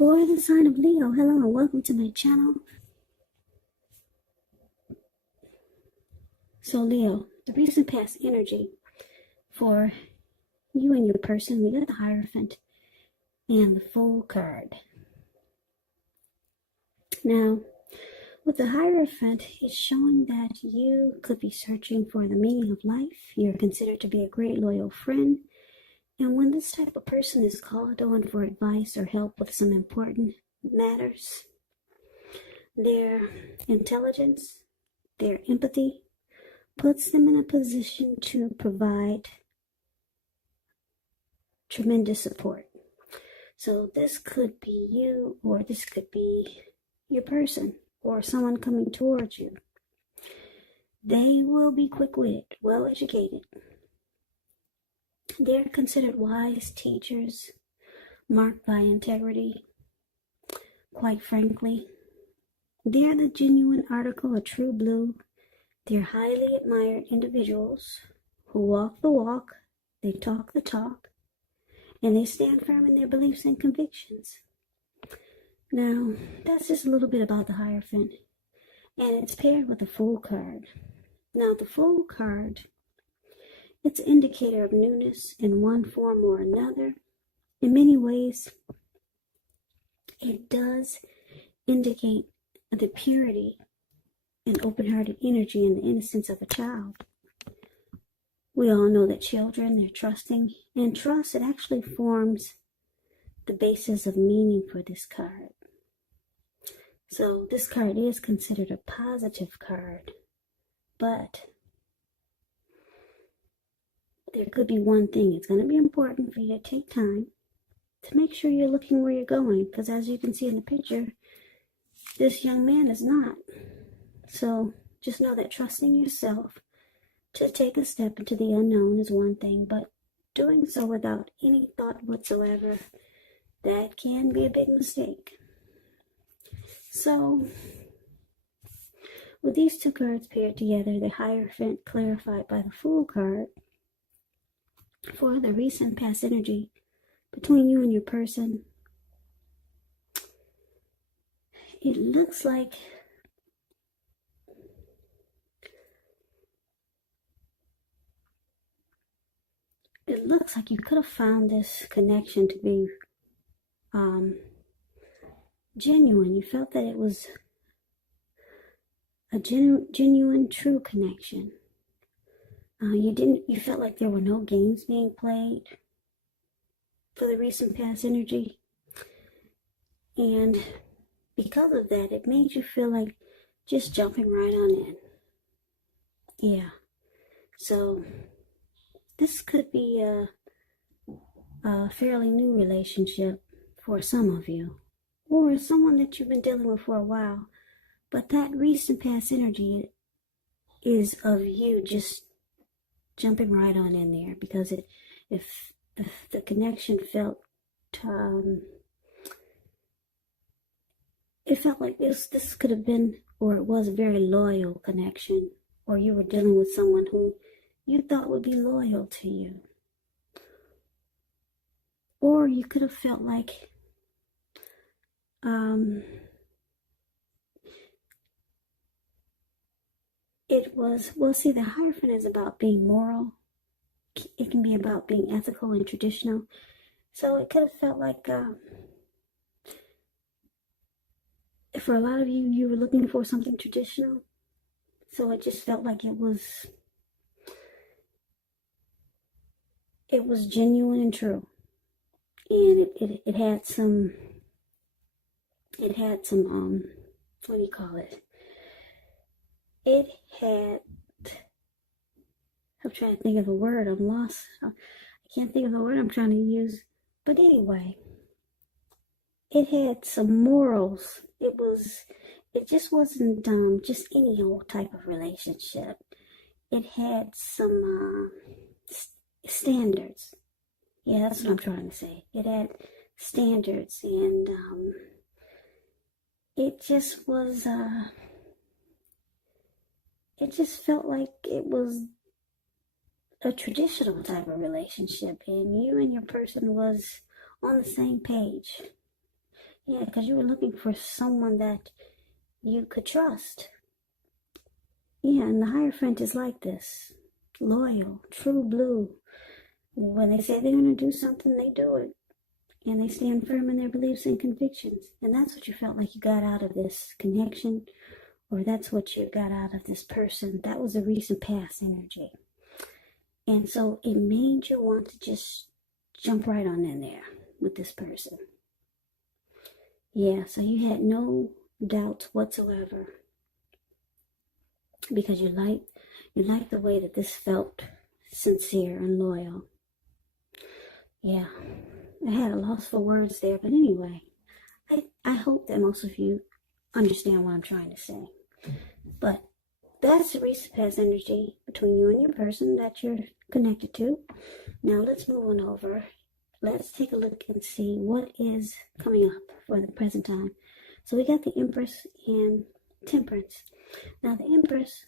For the sign of Leo, hello and welcome to my channel. So Leo, the recent past energy for you and your person, we got the Hierophant and the Fool card. Now, with the Hierophant, it's showing that you could be searching for the meaning of life. You're considered to be a great loyal friend. And when this type of person is called on for advice or help with some important matters, their intelligence, their empathy, puts them in a position to provide tremendous support. So this could be you, or this could be your person, or someone coming towards you. They will be quick-witted, well-educated. They're considered wise teachers, marked by integrity. Quite frankly, they're the genuine article of true blue. They're highly admired individuals who walk the walk, they talk the talk, and they stand firm in their beliefs and convictions. Now, that's just a little bit about the Hierophant, and it's paired with the Fool card. Now, the Fool card, it's an indicator of newness in one form or another. In many ways, it does indicate the purity and open-hearted energy and the innocence of a child. We all know that children, they're trusting, and trust, it actually forms the basis of meaning for this card. So this card is considered a positive card, but there could be one thing. It's going to be important for you to take time to make sure you're looking where you're going, because as you can see in the picture, this young man is not. So just know that trusting yourself to take a step into the unknown is one thing, but doing so without any thought whatsoever, that can be a big mistake. So with these two cards paired together, the Hierophant clarified by the Fool card, for the recent past energy between you and your person, it looks like you could have found this connection to be genuine. You felt that it was a genuine, true connection. You felt like there were no games being played for the recent past energy. And because of that, it made you feel like just jumping right on in. Yeah. So this could be a fairly new relationship for some of you, or someone that you've been dealing with for a while. But that recent past energy is of you just jumping right on in there, because if the connection felt it felt like this could have been, or it was a very loyal connection, or you were dealing with someone who you thought would be loyal to you, or you could have felt like it was, well, see, the Hierophant is about being moral. It can be about being ethical and traditional. So it could have felt like, for a lot of you, you were looking for something traditional. So it just felt like it was genuine and true. And it had some, what do you call it? I'm trying to think of a word. I'm lost. I can't think of the word I'm trying to use. But anyway, it had some morals. It just wasn't just any old type of relationship. It had some standards. Yeah, that's what I'm trying to say. It had standards, and it just was, it just felt like it was a traditional type of relationship, and you and your person was on the same page. Yeah, because you were looking for someone that you could trust. Yeah, and the Hierophant is like this. Loyal, true blue. When they say they're going to do something, they do it. And they stand firm in their beliefs and convictions. And that's what you felt like you got out of this connection, or that's what you got out of this person. That was a recent past energy. And so it made you want to just jump right on in there with this person. Yeah, so you had no doubts whatsoever, because you liked the way that this felt sincere and loyal. Yeah, I had a loss for words there, but anyway, I hope that most of you understand what I'm trying to say. But that's the recent past energy between you and your person that you're connected to. Now let's move on over. Let's take a look and see what is coming up for the present time. So we got the Empress and Temperance. Now the Empress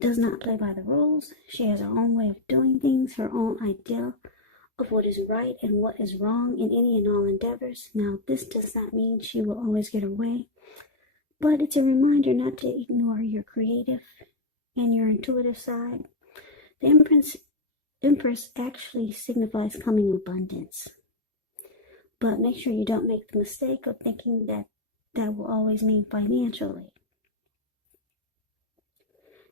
does not play by the rules. She has her own way of doing things, her own idea of what is right and what is wrong in any and all endeavors. Now this does not mean she will always get her way, but it's a reminder not to ignore your creative and your intuitive side. The Empress actually signifies coming abundance. But make sure you don't make the mistake of thinking that that will always mean financially.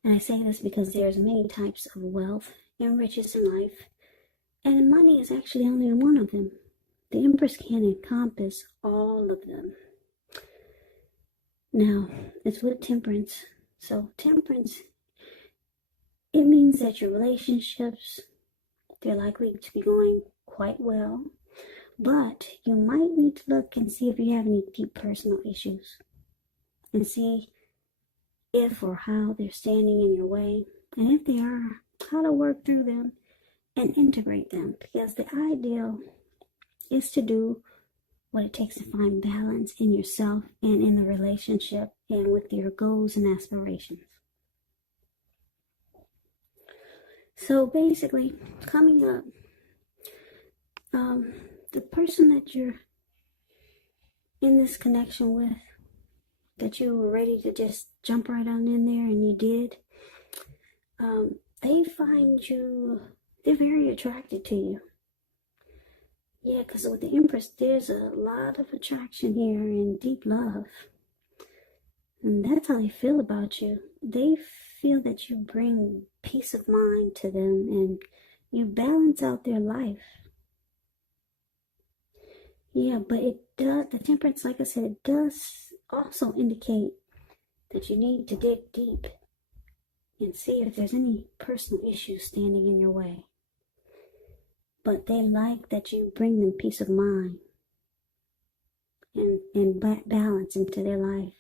And I say this because there's many types of wealth and riches in life, and money is actually only one of them. The Empress can encompass all of them. Now, it's with Temperance. So Temperance, it means that your relationships, they're likely to be going quite well, but you might need to look and see if you have any deep personal issues, and see if or how they're standing in your way, and if they are, how to work through them and integrate them, because the ideal is to do what it takes to find balance in yourself and in the relationship and with your goals and aspirations. So basically, coming up, the person that you're in this connection with, that you were ready to just jump right on in there, and you did, they find you, they're very attracted to you. Yeah, because with the Empress, there's a lot of attraction here and deep love. And that's how they feel about you. They feel that you bring peace of mind to them and you balance out their life. Yeah, but it does, the Temperance, like I said, it does also indicate that you need to dig deep and see if there's any personal issues standing in your way. But they like that you bring them peace of mind and balance into their life.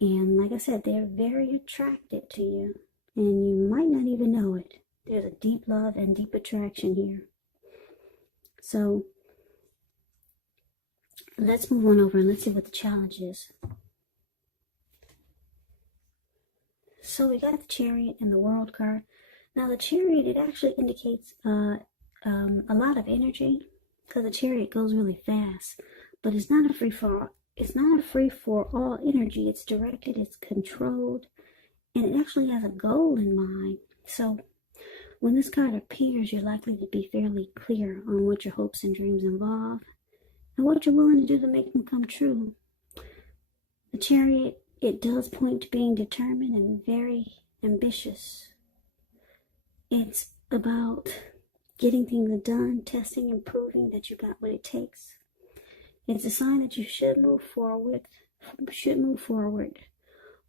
And like I said, they're very attracted to you, and you might not even know it. There's a deep love and deep attraction here. So let's move on over and let's see what the challenge is. So we got the Chariot and the World card. Now the Chariot, it actually indicates a lot of energy, because the Chariot goes really fast, but it's not a free for all. It's not a free for all energy. It's directed, it's controlled, and it actually has a goal in mind. So when this card appears, you're likely to be fairly clear on what your hopes and dreams involve and what you're willing to do to make them come true. The Chariot, it does point to being determined and very ambitious. It's about getting things done, testing and proving that you got what it takes. It's a sign that you should move forward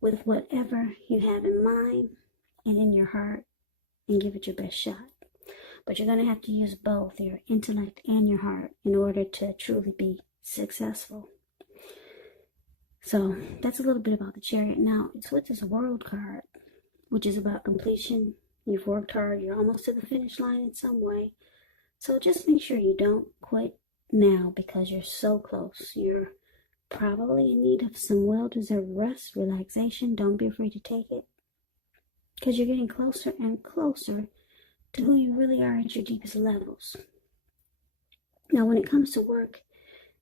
with whatever you have in mind and in your heart, and give it your best shot. But you're going to have to use both your intellect and your heart in order to truly be successful. So that's a little bit about the Chariot. Now, it's with this World card, which is about completion. You've worked hard, you're almost to the finish line in some way. So just make sure you don't quit now, because you're so close. You're probably in need of some well-deserved rest, relaxation. Don't be afraid to take it, because you're getting closer and closer to who you really are at your deepest levels. Now, when it comes to work,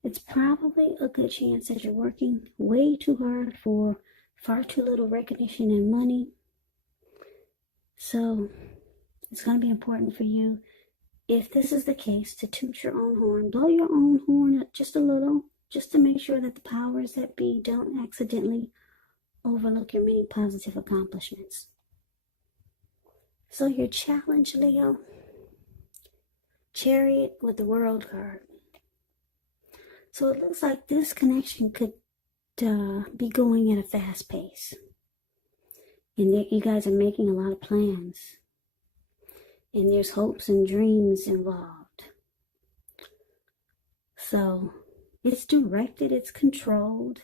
It's probably a good chance that you're working way too hard for far too little recognition and money. So it's going to be important for you, if this is the case, to toot your own horn, blow your own horn just a little, just to make sure that the powers that be don't accidentally overlook your many positive accomplishments. So your challenge, Leo, Chariot with the World card. So it looks like this connection could be going at a fast pace. And you guys are making a lot of plans. And there's hopes and dreams involved. So it's directed, it's controlled.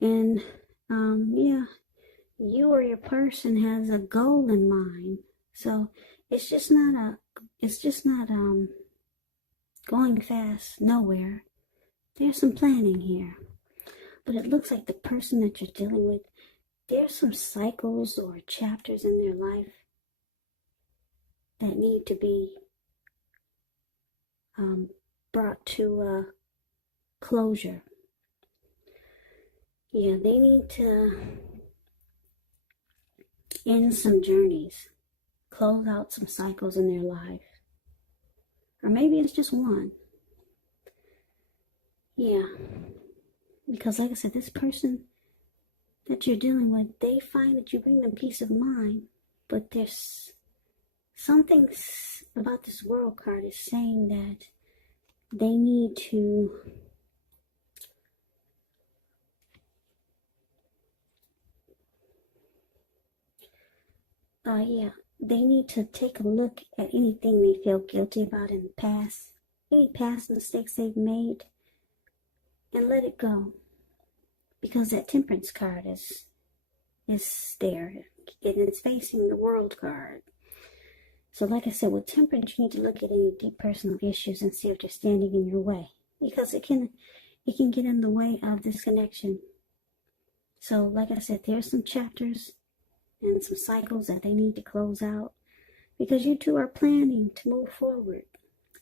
And yeah, you or your person has a goal in mind. So it's just not going fast nowhere. There's some planning here. But it looks like the person that you're dealing with, there's some cycles or chapters in their life that need to be brought to closure. Yeah, they need to end some journeys, close out some cycles in their life. Or maybe it's just one. Yeah, because like I said, this person that you're dealing with, they find that you bring them peace of mind, but there's something about this World card is saying that they need to they need to take a look at anything they feel guilty about in the past, any past mistakes they've made, and let it go. Because that Temperance card is there, and it's facing the World card. So like I said, with Temperance, you need to look at any deep personal issues and see if they're standing in your way. Because it can get in the way of this connection. So like I said, there's some chapters and some cycles that they need to close out. Because you two are planning to move forward.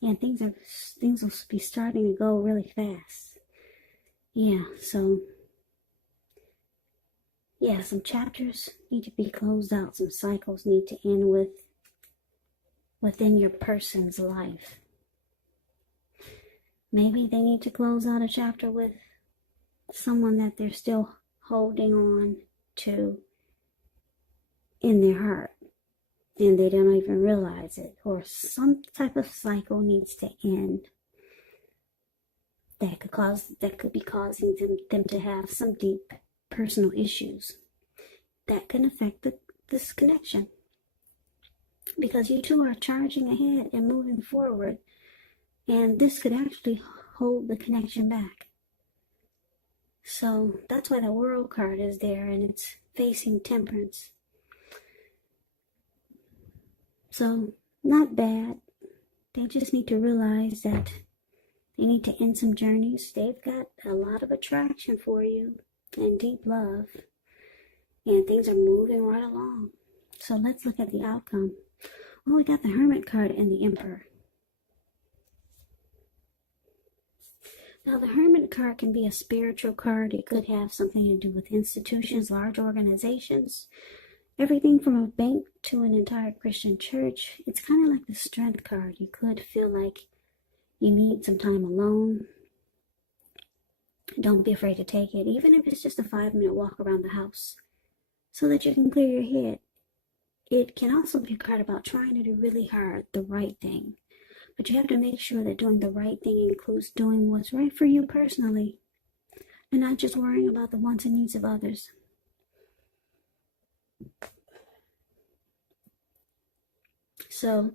And things will be starting to go really fast. Yeah, so yeah, some chapters need to be closed out. Some cycles need to end within your person's life. Maybe they need to close out a chapter with someone that they're still holding on to in their heart, and they don't even realize it. Or some type of cycle needs to end that could be causing them to have some deep personal issues that can affect this connection. Because you two are charging ahead and moving forward, and this could actually hold the connection back. So that's why the World card is there, and it's facing Temperance. So not bad. They just need to realize that they need to end some journeys. They've got a lot of attraction for you and deep love, and things are moving right along. So let's look at the outcome. Well, we got the Hermit card and the Emperor. Now, the Hermit card can be a spiritual card. It could have something to do with institutions, large organizations, everything from a bank to an entire Christian church. It's kind of like the Strength card. You could feel like you need some time alone. Don't be afraid to take it, even if it's just a 5-minute walk around the house, so that you can clear your head. It can also be a card about trying to do really hard the right thing. But you have to make sure that doing the right thing includes doing what's right for you personally, and not just worrying about the wants and needs of others. So,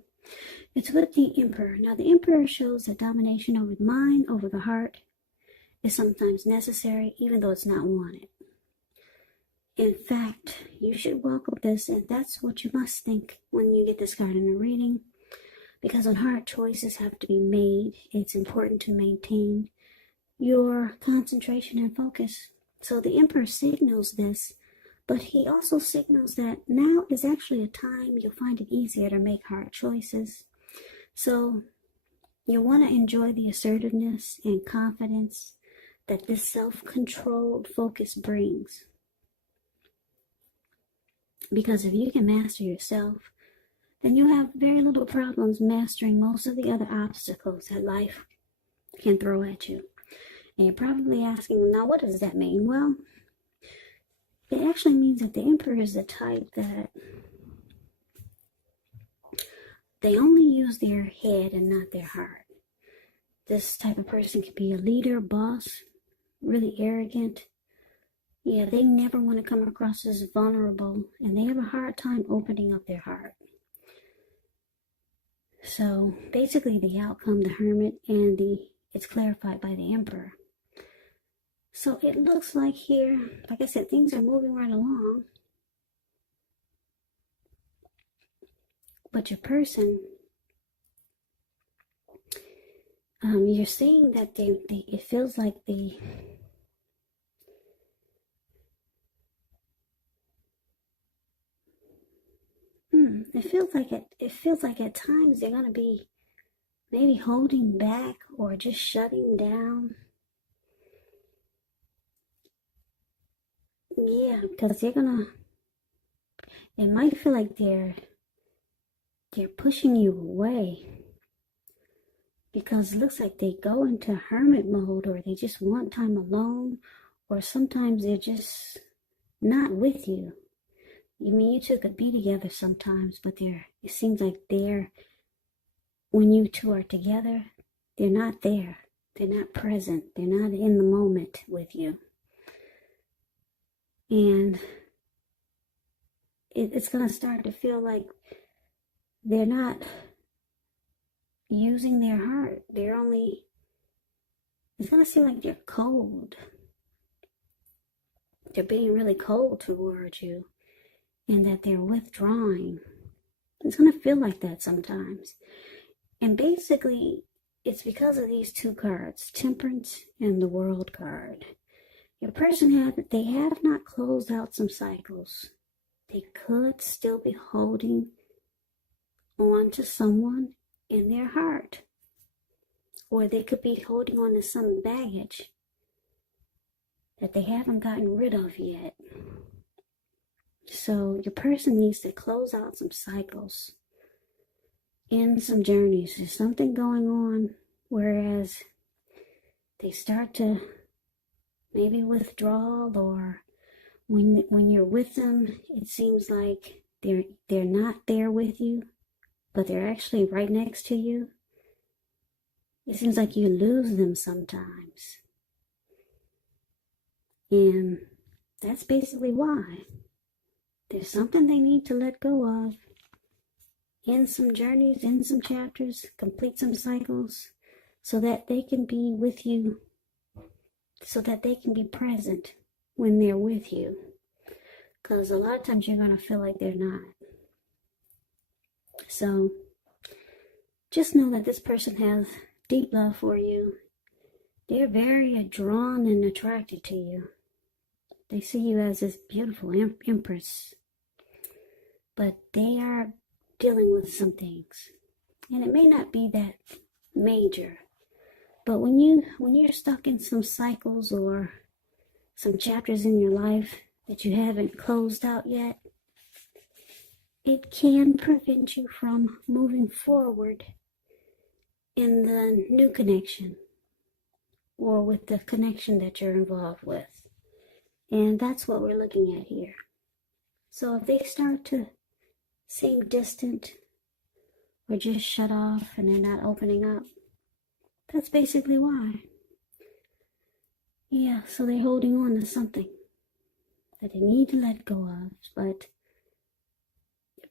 it's with the Emperor. Now, the Emperor shows that domination over the mind, over the heart, is sometimes necessary, even though it's not wanted. In fact, you should welcome this, and that's what you must think when you get this card in a reading. Because when hard choices have to be made, it's important to maintain your concentration and focus. So the Emperor signals this, but he also signals that now is actually a time you'll find it easier to make hard choices. So You want to enjoy the assertiveness and confidence that this self-controlled focus brings. Because if you can master yourself, then you have very little problems mastering most of the other obstacles that life can throw at you. And you're probably asking, now what does that mean? Well, it actually means that the Emperor is the type that they only use their head and not their heart. This type of person can be a leader, boss, really arrogant. Yeah, they never want to come across as vulnerable, and they have a hard time opening up their heart. So basically the outcome, the Hermit, and it's clarified by the Emperor. So it looks like here, like I said, things are moving right along. But your person, you're seeing that it feels like it feels like at times they're gonna be maybe holding back or just shutting down. Yeah, because it might feel like they're pushing you away, because it looks like they go into hermit mode, or they just want time alone, or sometimes they're just not with you. I mean, you two could be together sometimes, but it seems like when you two are together, they're not there. They're not present. They're not in the moment with you. And it's going to start to feel like they're not using their heart. It's going to seem like they're cold. They're being really cold towards you, and that they're withdrawing. It's going to feel like that sometimes. And basically, it's because of these two cards, Temperance and the World card. Your person they have not closed out some cycles. They could still be holding on to someone in their heart. Or they could be holding on to some baggage that they haven't gotten rid of yet. So your person needs to close out some cycles, end some journeys. There's something going on, whereas they start to maybe withdraw, or when you're with them, it seems like they're not there with you, but they're actually right next to you. It seems like you lose them sometimes. And that's basically why. There's something they need to let go of. End some journeys, end some chapters, complete some cycles, so that they can be with you, so that they can be present when they're with you. Because a lot of times you're going to feel like they're not. So just know that this person has deep love for you. They're very drawn and attracted to you. They see you as this beautiful empress. But they are dealing with some things. And it may not be that major. But when you're stuck in some cycles or some chapters in your life that you haven't closed out yet, it can prevent you from moving forward in the new connection, or with the connection that you're involved with. And that's what we're looking at here. So if they start to seem distant, or just shut off, and they're not opening up, that's basically why. Yeah, so they're holding on to something that they need to let go of, but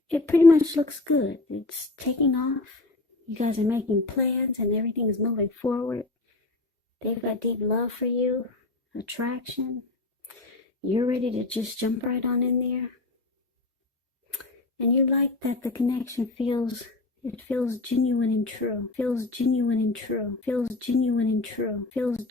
it pretty much looks good. It's taking off. You guys are making plans, and everything is moving forward. They've got deep love for you, attraction. You're ready to just jump right on in there. And you like that the connection feels genuine and true. Feels genuine and true. Feels genuine and true. Feels genuine.